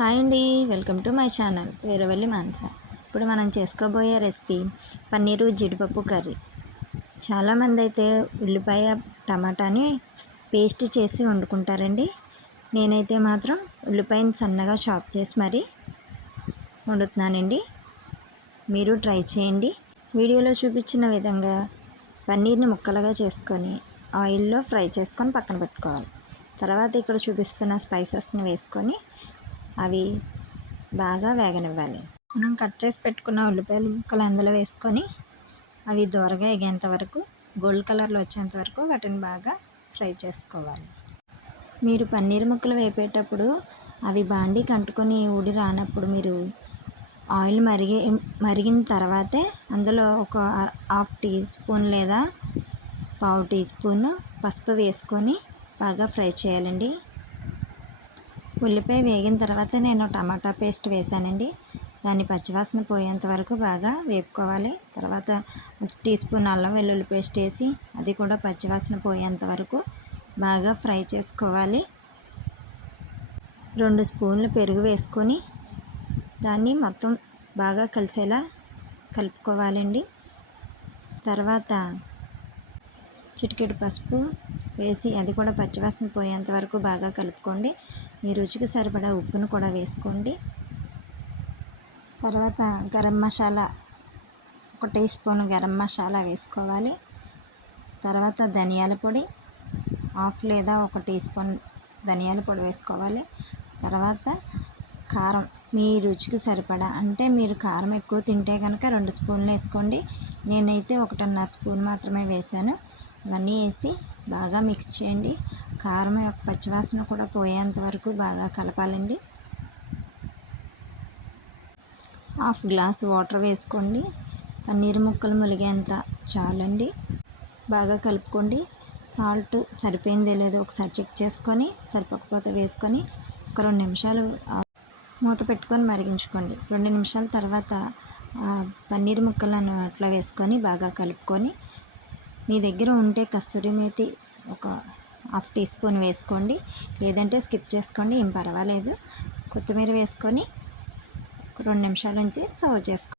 Hi అండి, welcome to my channel Veeravalli Manasa. ఇప్పుడు మనం చేసుకోబోయే రెసిపీ పన్నీరు జీడిపప్పు కర్రీ. చాలామంది అయితే ఉల్లిపాయ టమాటాని పేస్ట్ చేసి వండుకుంటారండి. నేనైతే మాత్రం ఉల్లిపాయని సన్నగా చాప్ చేసి మరీ వండుతున్నానండి. మీరు ట్రై చేయండి. వీడియోలో చూపించిన విధంగా పన్నీర్ని ముక్కలుగా చేసుకొని ఆయిల్లో ఫ్రై చేసుకొని పక్కన పెట్టుకోవాలి. తర్వాత ఇక్కడ చూపిస్తున్న స్పైసెస్ని వేసుకొని అవి బాగా వేగనివ్వాలి. మనం కట్ చేసి పెట్టుకున్న ఉల్లిపాయల ముక్కలు అందులో వేసుకొని అవి దోరగా ఎగేంత వరకు, గోల్డ్ కలర్లో వచ్చేంత వరకు వాటిని బాగా ఫ్రై చేసుకోవాలి. మీరు పన్నీర్ ముక్కలు వేపేటప్పుడు అవి బాండీకి అంటుకొని ఊడి రానప్పుడు మీరు ఆయిల్ మరిగిన తర్వాతే అందులో ఒక హాఫ్ టీ స్పూన్ లేదా పావు టీ స్పూన్ పసుపు వేసుకొని బాగా ఫ్రై చేయాలండి. ఉల్లిపాయ వేగిన తర్వాత నేను టమాటా పేస్ట్ వేసానండి. దాన్ని పచ్చివాసన పోయేంత వరకు బాగా వేపుకోవాలి. తర్వాత టీ స్పూన్ అల్లం వెల్లుల్లి పేస్ట్ వేసి అది కూడా పచ్చివాసన పోయేంత వరకు బాగా ఫ్రై చేసుకోవాలి. 2 స్పూన్లు పెరుగు వేసుకొని దాన్ని మొత్తం బాగా కలిసేలా కలుపుకోవాలండి. తర్వాత చిటికెడు పసుపు వేసి అది కూడా పచ్చివాసన పోయేంత వరకు బాగా కలుపుకోండి. మీ రుచికి సరిపడా ఉప్పును కూడా వేసుకోండి. తర్వాత గరం మసాలా 1 టీ స్పూన్ గరం మసాలా వేసుకోవాలి. తర్వాత ధనియాల పొడి హాఫ్ లేదా 1 టీ స్పూన్ ధనియాల పొడి వేసుకోవాలి. తర్వాత కారం మీ రుచికి సరిపడా, అంటే మీరు కారం ఎక్కువ తింటే కనుక 2 స్పూన్లు వేసుకోండి. నేనైతే 1.5 స్పూన్ మాత్రమే వేసాను. ఇవన్నీ వేసి బాగా మిక్స్ చేయండి. కారం యొక్క పచ్చివాసన కూడా పోయేంత వరకు బాగా కలపాలండి. హాఫ్ గ్లాస్ వాటర్ వేసుకోండి. పన్నీర్ ముక్కలు ములిగేంత చాలండి. బాగా కలుపుకోండి. సాల్ట్ సరిపోయిందో లేదో ఒకసారి చెక్ చేసుకొని సరిపోకపోతే వేసుకొని ఒక 2 నిమిషాలు మూత పెట్టుకొని మరిగించుకోండి. 2 నిమిషాల తర్వాత పన్నీర్ ముక్కలను అట్లా వేసుకొని బాగా కలుపుకొని, మీ దగ్గర ఉంటే కస్తూరి మేతి ఒక హాఫ్ టీ స్పూన్ వేసుకోండి, లేదంటే స్కిప్ చేసుకోండి, ఏం పర్వాలేదు. కొత్తిమీర వేసుకొని 2 నిమిషాల నుంచి సర్వ్ చేసుకోండి.